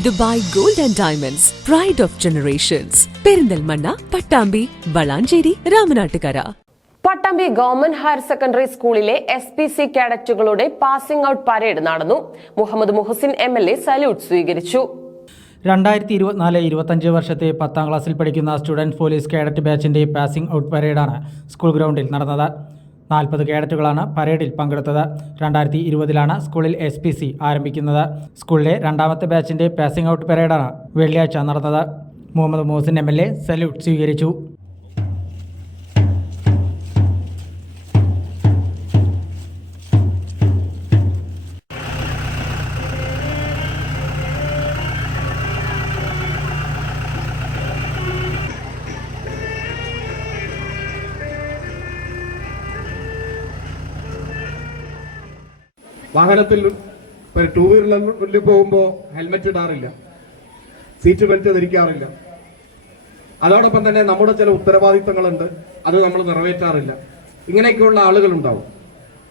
Dubai gold and diamonds pride of generations Perinthalmanna Pattambi Valanchery Ramanattukara. Pattambi government higher secondary സ്കൂളിലെ S P C കാഡറ്റുകളുടെ passing out parade നടന്നു. Muhammad Muhsin M L A salute സ്വീകരിച്ചു. രണ്ടായിരത്തി ഇരുപത്തിനാല് ഇരുപത്തഞ്ച് വർഷത്തെ പത്താം ക്ലാസ്സിൽ പഠിക്കുന്ന സ്റ്റുഡന്റ് പോലീസ് കേഡറ്റ് ബാച്ചിന്റെ പാസിംഗ് ഔട്ട് പരേഡാണ് സ്കൂൾ ഗ്രൗണ്ടിൽ നടന്നത്. നാൽപ്പത് കേഡറ്റുകളാണ് പരേഡിൽ പങ്കെടുത്തത്. രണ്ടായിരത്തി ഇരുപതിലാണ് സ്കൂളിൽ എസ് പി സി ആരംഭിക്കുന്നത്. സ്കൂളിലെ രണ്ടാമത്തെ ബാച്ചിന്റെ പാസിംഗ് ഔട്ട് പരേഡാണ് വെള്ളിയാഴ്ച നടന്നത്. Muhammad Mohsin M L A salute സ്വീകരിച്ചു. വാഹനത്തിൽ ടൂ വീലറിൽ പോകുമ്പോൾ ഹെൽമെറ്റ് ഇടാറില്ല. സീറ്റ് ബെൽറ്റ് ധരിക്കാറില്ല. അതോടൊപ്പം തന്നെ നമ്മുടെ ചില ഉത്തരവാദിത്തങ്ങളുണ്ട്. അത് നമ്മൾ നിറവേറ്റാറില്ല. ഇങ്ങനെയൊക്കെയുള്ള ആളുകളുണ്ടാവും.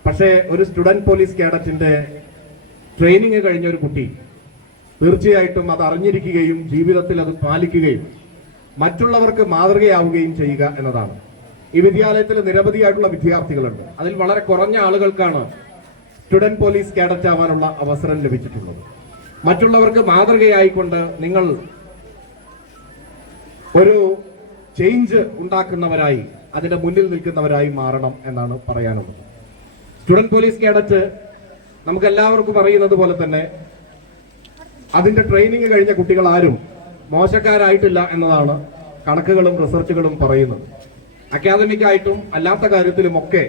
പക്ഷേ ഒരു സ്റ്റുഡന്റ് പോലീസ് കേഡറ്റിന്റെ ട്രെയിനിങ് കഴിഞ്ഞ ഒരു കുട്ടി തീർച്ചയായിട്ടും അത് അറിഞ്ഞിരിക്കുകയും ജീവിതത്തിൽ അത് പാലിക്കുകയും മറ്റുള്ളവർക്ക് മാതൃകയാവുകയും ചെയ്യുക എന്നതാണ്. ഈ വിദ്യാലയത്തിൽ നിരവധിയായിട്ടുള്ള വിദ്യാർത്ഥികളുണ്ട്. അതിൽ വളരെ കുറഞ്ഞ ആളുകൾക്കാണ് സ്റ്റുഡന്റ് പോലീസ് കേഡറ്റ് ആവാനുള്ള അവസരം ലഭിച്ചിട്ടുള്ളത്. മറ്റുള്ളവർക്ക് മാതൃകയായിക്കൊണ്ട് നിങ്ങൾ ഒരു ചേഞ്ച് ഉണ്ടാക്കുന്നവരായി അതിന്റെ മുന്നിൽ നിൽക്കുന്നവരായി മാറണം എന്നാണ് പറയാനുള്ളത്. സ്റ്റുഡന്റ് പോലീസ് കേഡറ്റ് നമുക്ക് എല്ലാവർക്കും അറിയുന്നത് പോലെ തന്നെ അതിന്റെ ട്രെയിനിങ് കഴിഞ്ഞ കുട്ടികൾ ആരും മോശക്കാരായിട്ടില്ല എന്നതാണ് കണക്കുകളും റിസർച്ചുകളും പറയുന്നത്. അക്കാദമിക് ആയിട്ടും അല്ലാത്ത കാര്യത്തിലുമൊക്കെ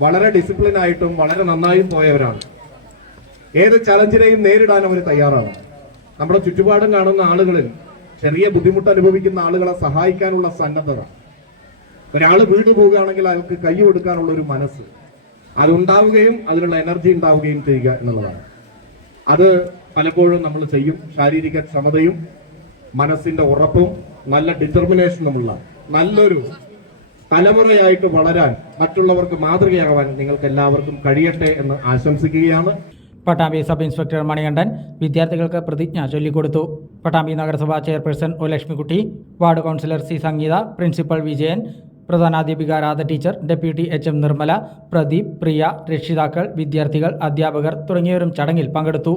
വളരെ ഡിസിപ്ലിൻ ആയിട്ടും വളരെ നന്നായും പോയവരാണ്. ഏത് ചലഞ്ചിനെയും നേരിടാൻ അവർ തയ്യാറാണ്. നമ്മുടെ ചുറ്റുപാടും കാണുന്ന ആളുകളിൽ ചെറിയ ബുദ്ധിമുട്ട് അനുഭവിക്കുന്ന ആളുകളെ സഹായിക്കാനുള്ള സന്നദ്ധത. ഒരാൾ വീട് പോവുകയാണെങ്കിൽ അയാൾക്ക് കൈ കൊടുക്കാനുള്ള ഒരു മനസ്സ്. അതുണ്ടാവുകയും അതിനുള്ള എനർജി ഉണ്ടാവുകയും ചെയ്യുക എന്നുള്ളതാണ്. അത് പലപ്പോഴും നമ്മൾ ചെയ്യും. ശാരീരിക ക്ഷമതയും മനസ്സിന്റെ ഉറപ്പും നല്ല ഡിറ്റർമിനേഷനുമുള്ള നല്ലൊരു തലമുറയായിട്ട് വളരാൻ മറ്റുള്ളവർക്ക് മാതൃകയാവാൻ നിങ്ങൾക്ക് എല്ലാവർക്കും കഴിയട്ടെ എന്ന് ആശംസിക്കുകയാണ്. പട്ടാമ്പി സബ് ഇൻസ്പെക്ടർ മണികണ്ഠൻ വിദ്യാർത്ഥികൾക്ക് പ്രതിജ്ഞ ചൊല്ലിക്കൊടുത്തു. പട്ടാമ്പി നഗരസഭാ chairperson O Lakshmikutty ward councillor C Sangeetha principal Vijayan പ്രധാനാധ്യാപിക Radha teacher deputy H M Nirmala Pradeep Priya രക്ഷിതാക്കൾ വിദ്യാർത്ഥികൾ അധ്യാപകർ തുടങ്ങിയവരും ചടങ്ങിൽ പങ്കെടുത്തു.